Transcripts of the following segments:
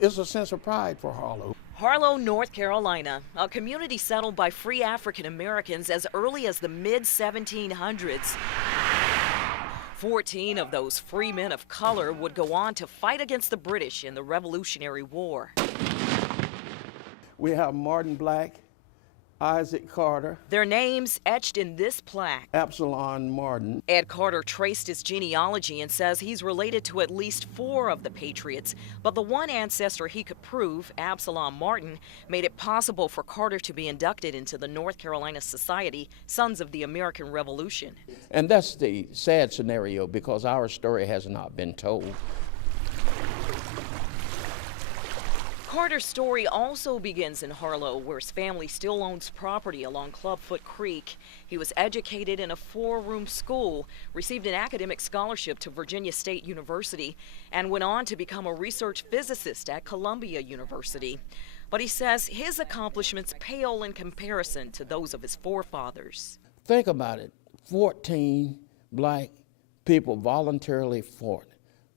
It's a sense of pride for Harlowe. Harlowe, North Carolina, a community settled by free African Americans as early as the mid-1700s. 14 of those free men of color would go on to fight against the British in the Revolutionary War. We have Martin Black, Isaac Carter, Their names etched in this plaque. Absalom Martin. Ed Carter traced his genealogy and says he's related to at least 4 of the Patriots, but the one ancestor he could prove, Absalom Martin, made it possible for Carter to be inducted into the North Carolina Society, Sons of the American Revolution. And that's the sad scenario because our story has not been told. Carter's story also begins in Harlowe, where his family still owns property along Clubfoot Creek. He was educated in a 4-room school, received an academic scholarship to Virginia State University, and went on to become a research physicist at Columbia University. But he says his accomplishments pale in comparison to those of his forefathers. Think about it. 14 black people voluntarily fought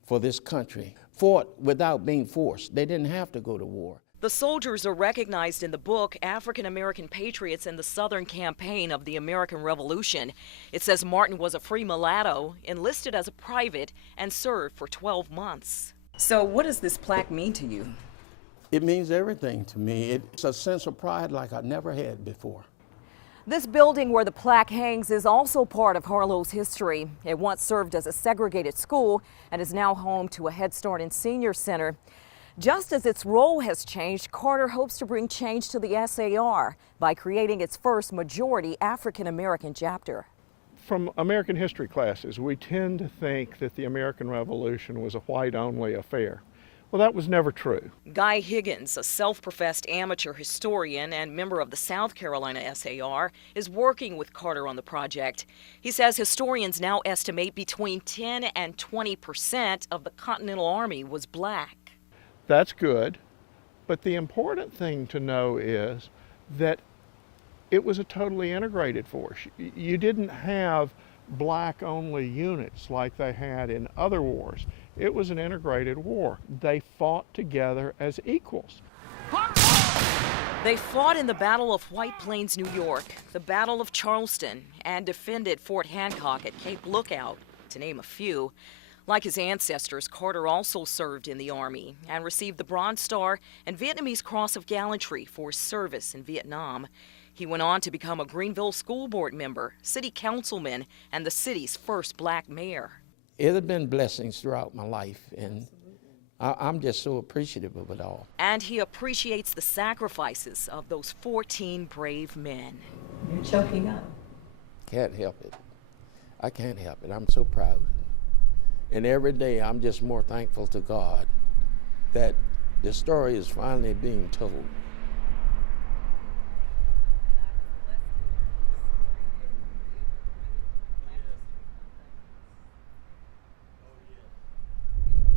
for this country. Fought without being forced. They didn't have to go to war. The soldiers are recognized in the book African American Patriots in the Southern Campaign of the American Revolution. It says Martin was a free mulatto, enlisted as a private, and served for 12 months. So what does this plaque mean to you? It means everything to me. It's a sense of pride like I never had before. This building where the plaque hangs is also part of Harlowe's history. It once served as a segregated school and is now home to a Head Start and Senior Center. Just as its role has changed, Carter hopes to bring change to the SAR by creating its first majority African American chapter. From American history classes, we tend to think that the American Revolution was a white-only affair. Well, that was never true. Guy Higgins, a self-professed amateur historian and member of the South Carolina SAR, is working with Carter on the project. He says historians now estimate between 10 and 20% of the Continental Army was black. That's good, but the important thing to know is that it was a totally integrated force. You didn't have black-only units like they had in other wars. It was an integrated war. They fought together as equals. They fought in the Battle of White Plains, New York, the Battle of Charleston, and defended Fort Hancock at Cape Lookout, to name a few. Like his ancestors, Carter also served in the Army and received the Bronze Star and Vietnamese Cross of Gallantry for his service in Vietnam. He went on to become a Greenville School Board member, city councilman, and the city's first black mayor. It has been blessings throughout my life, and I'm just so appreciative of it all. And he appreciates the sacrifices of those 14 brave men. You're choking up. Can't help it. I can't help it. I'm so proud. And every day I'm just more thankful to God that the story is finally being told.